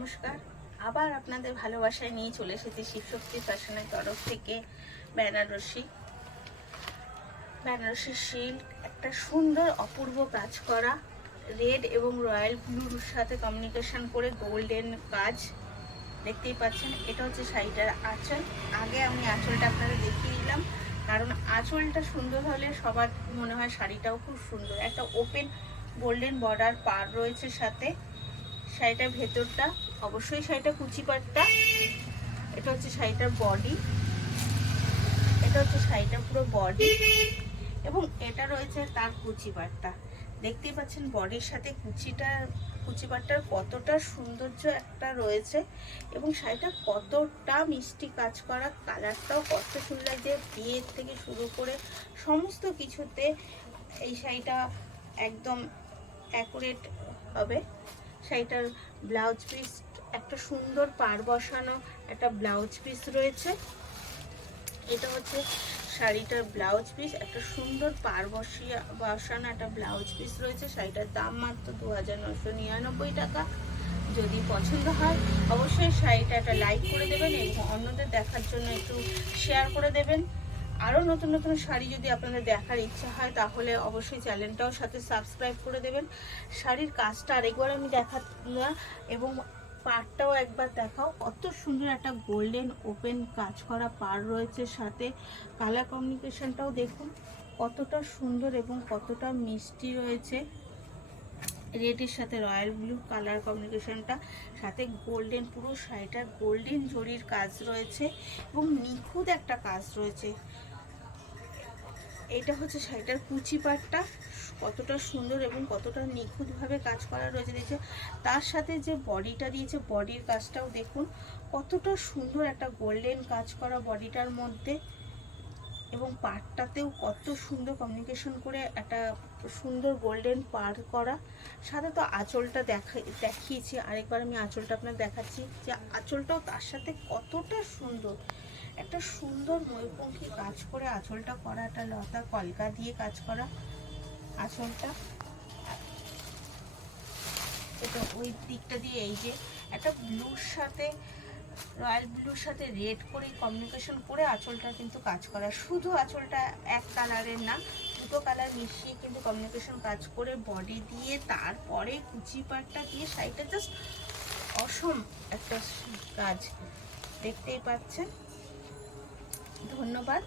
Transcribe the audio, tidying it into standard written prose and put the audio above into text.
নমস্কার। আবার আপনাদের ভালোবাসায় নিয়ে চলে এসেছি শিবশক্তি ফ্যাশনের তরফ থেকে বেনারসি সিল্ক, একটা সুন্দর অপূর্ব কাজ করা রেড এবং রয়্যাল ব্লুর সাথে কমিউনিকেশন করে গোল্ডেন কাজ দেখতেই পাচ্ছেন। এটা হচ্ছে শাড়িটার আঁচল। আগে আমি আঁচলটা আপনাদের দেখিয়ে দিলাম, কারণ আঁচলটা সুন্দর হলে সবার মনে হয় শাড়িটাও খুব সুন্দর। একটা ওপেন গোল্ডেন বর্ডার পার রয়েছে সাথে। শাড়িটার ভেতরটা অবশ্যই শাড়িটা কুচি পাটটা। এটা হচ্ছে শাড়িটার বডি, এটা হচ্ছে শাড়িটার পুরো বডি, এবং এটা রয়েছে তার কুচি পাটটা। দেখতেই পাচ্ছেন বডির সাথে কুচি পাটটার কতটা সৌন্দর্য একটা রয়েছে, এবং শাড়িটা কতটা মিষ্টি কাজ করা, কালারটাও কত সুন্দর লাগছে। বিয়ের থেকে শুরু করে সমস্ত কিছুতে এই শাড়িটা একদম অ্যাকুরেট হবে। শাড়িটার ব্লাউজ পিস একটা সুন্দর পার বসানো একটা ব্লাউজ পিস রয়েছে। এটা হচ্ছে শাড়িটার ব্লাউজ পিস, একটা সুন্দর পার বসানো একটা ব্লাউজ পিস রয়েছে। শাড়িটার দাম মাত্র 2999 টাকা। যদি পছন্দ হয় অবশ্যই শাড়িটা একটা লাইক করে দেবেন এবং অন্যদের দেখার জন্য একটু শেয়ার করে দেবেন। আরও নতুন নতুন শাড়ি যদি আপনাদের দেখার ইচ্ছা হয় তাহলে অবশ্যই চ্যানেলটাও সাথে সাবস্ক্রাইব করে দেবেন। শাড়ির কাজটা আরেকবার আমি দেখালাম এবং পাড়টাও একবার দেখাও। কত সুন্দর একটা গোল্ডেন ওপেন কাজ করা পাড় রয়েছে, সাথে কালার কমিউনিকেশনটাও দেখুন কতটা সুন্দর এবং কতটা মিষ্টি রয়েছে। রেডের সাথে রয়্যাল ব্লু কালার কমিউনিকেশনটা, সাথে গোল্ডেন, পুরো শাড়িটার গোল্ডেন জরির কাজ রয়েছে এবং নিখুঁত একটা কাজ রয়েছে। এটা হচ্ছে শাড়িটার কুচি পাটটা, কতটা সুন্দর এবং কতটা নিখুঁতভাবে কাজ করা রয়েছে দেখছে। তার সাথে যে বডিটা দিয়েছে বডির কাজটাও দেখুন কতটা সুন্দর একটা গোল্ডেন কাজ করা বডিটার মধ্যে, এবং পাড়টাতেও কত সুন্দর কমিউনিকেশন করে একটা সুন্দর গোল্ডেন পার করা। সাথে তো আঁচলটা দেখিয়েছি, আরেকবার আমি আঁচলটা আপনার দেখাচ্ছি যে আঁচলটাও তার সাথে কতটা সুন্দর। একটা সুন্দর ময়ূরপঙ্খী কাজ করে আঁচলটা করা, একটা লতা কলকা দিয়ে কাজ করা আঁচলটা। এটা ওই দিকটা দিয়ে এই যে একটা ব্লুর সাথে রয়্যাল ব্লুর সাথে রেড করে কমিউনিকেশন করে আঁচলটা কিন্তু কাজ করা। শুধু আঁচলটা এক কালারের না, দুটো কালার মিশিয়ে কিন্তু কমিউনিকেশন কাজ করে বডি দিয়ে তারপরে কুচি পাটটা দিয়ে শাড়িটা জাস্ট অসম একটা কাজ দেখতেই পাচ্ছেন। ধন্যবাদ।